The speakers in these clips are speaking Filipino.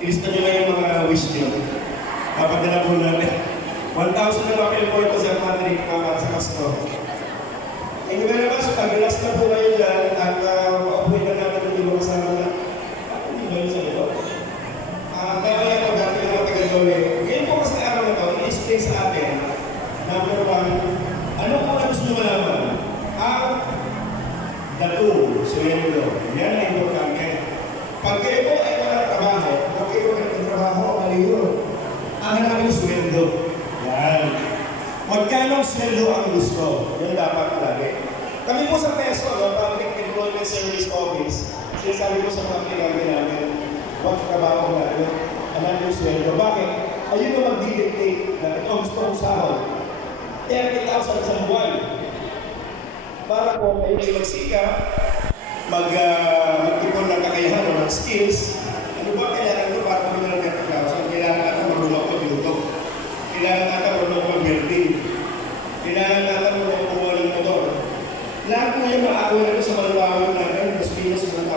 ilista nyo lang yung mga wish nyo. Papadala po namin. 1,000 na papel po ito sa Patrick para sa kasto. Thank you very much. Pag-relax na po kayo dyan at uh, paupuin na namin yung ibang kasama na. Hindi ba yun sa likod? Ah, kaya kaya po dati ng mga taga-Joey. Ngayon po kasi araw na ito, i-explain sa atin. Number one, ano po na gusto malaman? Ang datu, suweldo. Yan ang importante. Pag kayo po ay walang trabaho, pag kayo ay nagtatrabaho, mali yun. Ang hanapin yung sweldo. Yan. Magkano sweldo ang gusto? Yan dapat lagi. Kami po sa PESO, no, Public Employment Service Office, sinasabi ko sa mga pinagin namin, huwag trabaho natin, hanapin yung sweldo. Bakit? Ayun ang mag-dictate na ito gusto kong sahod. 30,000 sa buwan para po kayo ay magsika, mag, uh, mag-ipon ng kakayahan o ng skills, ano ba kailangan ko para kami ng 30,000? Kailangan ata marunong ko luto. Kailangan ata marunong ko building. Kailangan ata marunong kumuha ng motor. Lahat po yung maaawin na sa malawawin natin, mas pinas ng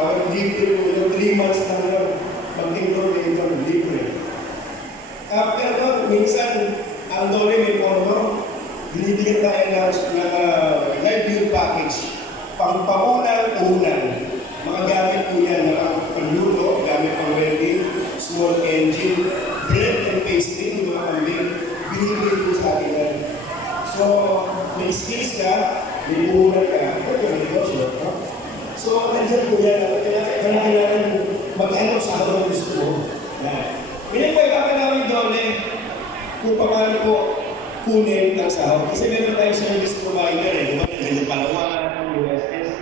libre po yung 3 months na lang, mag-enroll na yung libre. After nun, minsan, ang dole may pondo, binibigyan tayo ng, ng uh, livelihood package. Pangpamunan, unan. Mga gamit po yan, mga panluto, gamit pang welding, small engine, bread and pastry, mga kambing, binibigyan po sa atin yan. So, may skills ka, may unan ka, ito yung negosyo. no? So, nandiyan po yan, kailangan mag-ano sa ako ng gusto mo. Yan. Pinagpaiba ka namin doble kung paano po kunin ang sahod. Kasi meron tayong service provider eh. Di ba? Nandiyan yung Palawan, USSC,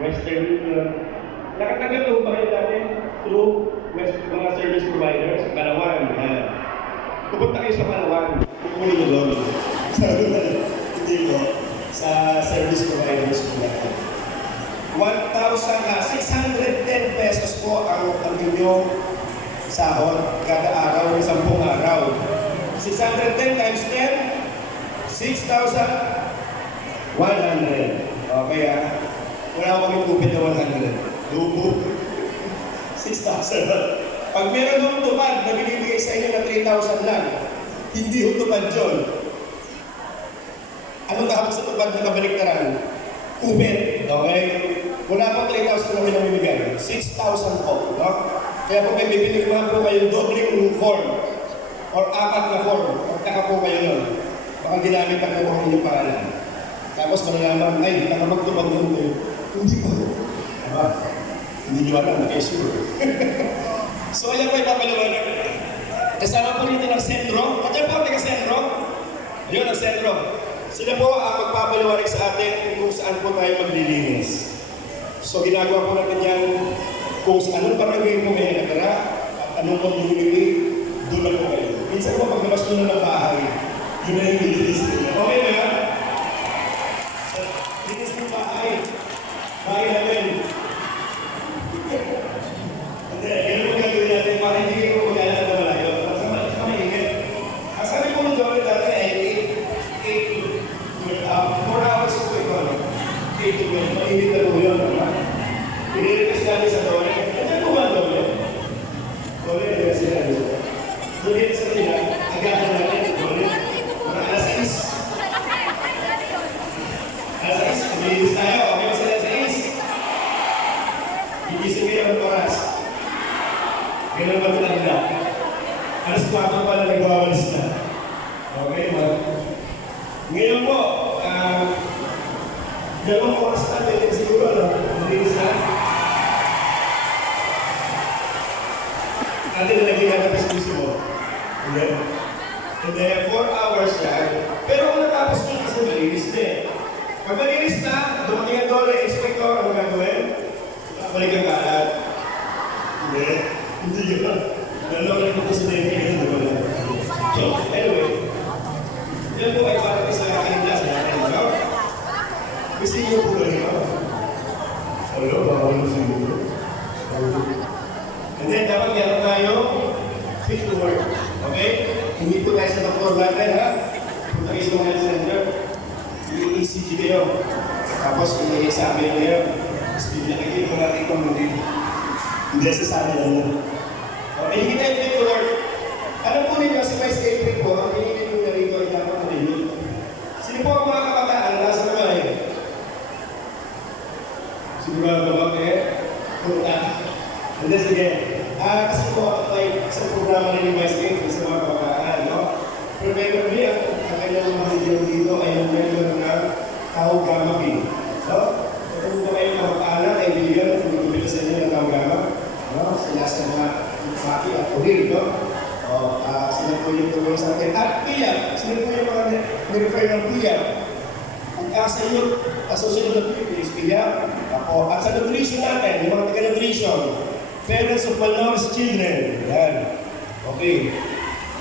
Western Union. Nakatanggap po ba kayo dati through West, mga service providers? Palawan. Yan. Pupunta kayo sa Palawan. Kukunin nyo doon. Na, hindi mo. Sa service providers po natin. 1,000 na 610 pesos po ang, ang inyong sahod kada araw ng 10 araw. 610 times 10, 6,100. Okay ah. Wala kami kupit na 100. Lubo. 6,000. Pag meron ng tupad na binibigay sa inyo na 3,000 lang, hindi ho tupad yun. Anong kahapon sa tupad na kabaliktaran? Kupit. Okay? Wala pang 3,000 na pinamimigay. 6,000 po. No? Kaya po may bibili naman po kayong dobling form or apat na form. Magtaka po kayo nun. Baka ginamit ang po ang inyong pangalan. Tapos malalaman, ay, nakamagtupad nun kayo. Hindi po. Diba? Hindi nyo alam, na sure. so, ayan po ipapaliwanag. Kasama po dito ng sentro. At yan po, taga sentro. Ayun, ang sentro. Sila po ang magpapaliwanag sa atin kung saan po tayo maglilinis. So, ginagawa po natin yan kung sa anong barangay po kayo natira, at anong community, doon na po kayo. Minsan po, pag labas na ng bahay, yun na yung nililis. Okay na linis ng bahay, bahay namin. Hindi, ganun po gagawin natin para hindi kayo maglalakad na malayo. Sa sa maingit. Ang sabi po ng Joel dati ay 8 to 4 hours po ito. 8 to 12. Mainit na po yun. ano? Pinilipas namin sa Dole. Ano po ba ang Dole? Dole, hindi sila. Dole sa kanila, agahan natin. Dole. Mga alas 6. Alas 6, maglilis tayo. Okay ba sa alas 6? Gigising kayo ng oras. Ganun ba ito nila? Alas 4 pala nagwawalis na. Okay, ma? Ngayon po, ah, dalawang oras na pwede siguro, no? Maglilis na. Ate na sa gusto mo. Hindi. Hindi, 4 hours lang. Pero kung natapos nyo kasi malinis na eh. Pag malinis na, dumating ang dole, inspector, ano gagawin? Balik ang kalat. Hindi. Hindi yun. Dalawa rin ko sa dente yun. Wala. So, anyway. Yan po ay para sa aking class natin. No? Gusto niyo po ba ako? Wala, bawal mo siguro. And then, dapat meron tayo fit to work. Okay? Hindi po tayo sa natin, ha? Punta kayo sa mga center. I-ECG kayo. Tapos, i-examine kayo. Tapos bigla kayo yung mga recommended. Hindi sa sana lang. O, may hingi tayo dito, Lord. Alam po ninyo, si Vice April po, ang hingi nyo na rito ay dapat malinyo. Sino po ang mga kabataan nasa kamay? Sigurado ba kayo? Kung na. And this again, ah, kasi po ako ay sa programa ni Vice taga-nutrition, parents of malnourished children. Yan. Okay.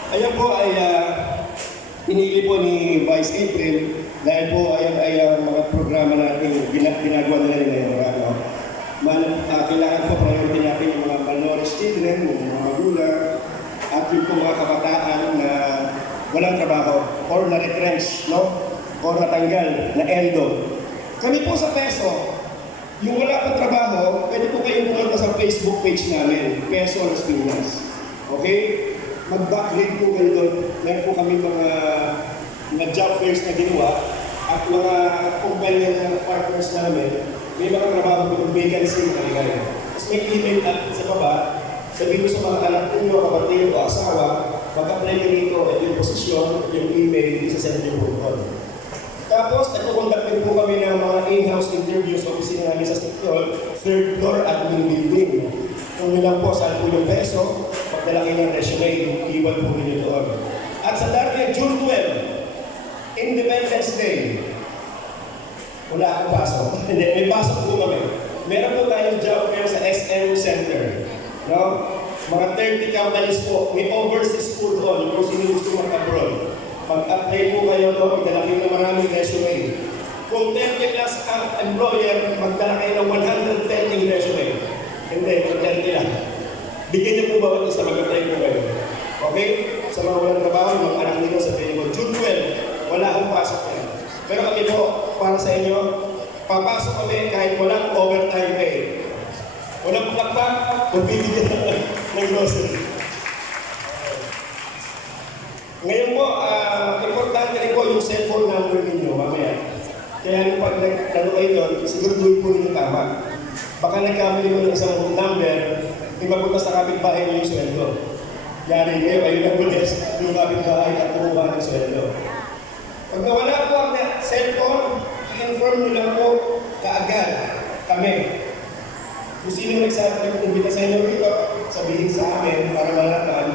Ayan po ay uh, pinili po ni Vice April dahil po ayan ay ang mga programa natin gina- ginagawa nila ngayon. Ano? Man, uh, kailangan po priority natin yung mga malnourished children, yung mga magulang, at yung mga kabataan na walang trabaho or na-retrench, no? O natanggal, na endo. Kami po sa PESO, yung wala pang trabaho, pwede po kayong pumunta sa Facebook page namin, Peso Las Piñas. Okay? Mag-backgrade po kayo doon. Meron po kami mga, mga job fairs na ginawa at mga kumpanya ng partners namin, may mga trabaho po ng vacancy na ligay. Tapos may email at sa baba, sabihin mo sa mga anak ninyo, kapatid o asawa, mag-apply ka dito at yung posisyon, yung email, isa-send niyo po doon. Tapos, nagkukondak din po kami ng mga in-house interviews sa opisina namin sa third floor admin building. Kung nyo lang po, saan po yung peso, magdala kayo ng resume, iwan po ninyo doon. At sa darating June 12, Independence Day, wala akong pasok. Hindi, may pasok po kami. Meron po tayong job fair sa SM Center. No? Mga 30 companies po, may overseas po doon, kung sino gusto mag-abroad. Mag-apply po kayo doon, magdala kayo ng maraming resume. Kung 30 plus ang employer, magdala kayo ng 110 yung resume. Hindi, mag 30 lang. Bigyan niyo po bawat isa mag-apply po kayo. Okay? Sa mga walang trabaho, mga anak nito sa ko, June 12, wala akong pasok yan. Pero kami po, para sa inyo, papasok kami kahit walang overtime pay. Walang plakpak, magbibigyan ng ng grocery. Ngayon po, ah, importante rin po yung cellphone number ninyo mamaya. Kaya nung pag nagtanong kayo doon, siguraduhin po ninyo tama. Baka nagkamali mo ng isang number, may mapunta sa kapitbahay niyo yung sweldo. Yari kayo, kayo nagbulis yung kapitbahay at kumuha ng sweldo. Pag nawala po ang cellphone, i-inform nyo lang po kaagad kami. Kung sino nagsabi nag-umbita sa inyo rito, sabihin sa amin para malaman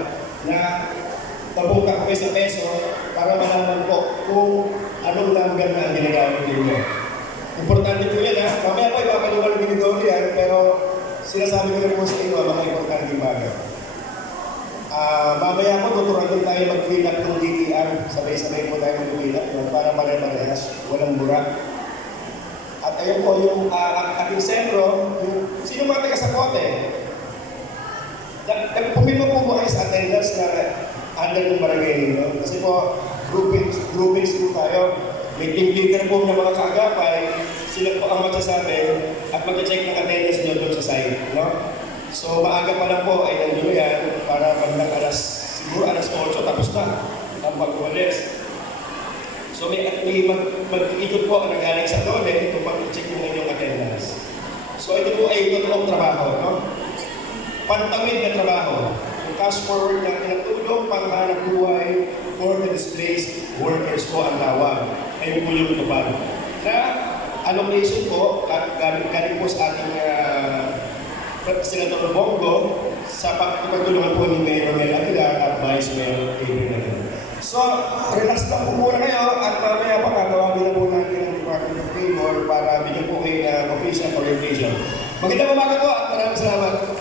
na pabuka ko kayo sa peso para malaman po kung anong number na ang ginagamit ninyo. Importante po yan ha. Mamaya po ipapaliwanag ni Dolly yan, pero sinasabi ko lang po sa inyo ang mga importanteng bagay. Ah, mamaya po tuturuan din tayo mag-fill up ng DTR. Sabay-sabay po tayo mag-fill up no? para pare-parehas, walang bura. At ayun po yung uh, ating sentro, yung, sino mga taga sa kote? Nagpumima po mo kayo sa attendance na under ng barangay ninyo. Kasi po, groupings, groupings po tayo. May team leader po ng mga kaagapay, sila po ang magsasabi at mag-check ng attendance nyo doon sa site. No? So maaga pa lang po ay nandun yan para bandang alas, siguro alas 8 tapos na ang pagwalis. So may, may mag, mag-ikot po ang nagaling sa dole ito pag-check yung inyong attendance. So ito po ay totoong trabaho, no? Pantawid na trabaho. Yung cash forward na tinatulong panghanap buhay workers po ang tawag. Ayun po yung tupad. Na allocation po, galing, galing po sa ating uh, Senator Bongo sa pagtutulungan po ni Mayor Mel Aguilar at Vice Mayor Gabriel Aguilar. So, relax lang po muna kayo at mamaya pa tatawagin na po natin ang Department of Labor para bigyan po kayo ng official orientation. Magandang umaga po at maraming salamat.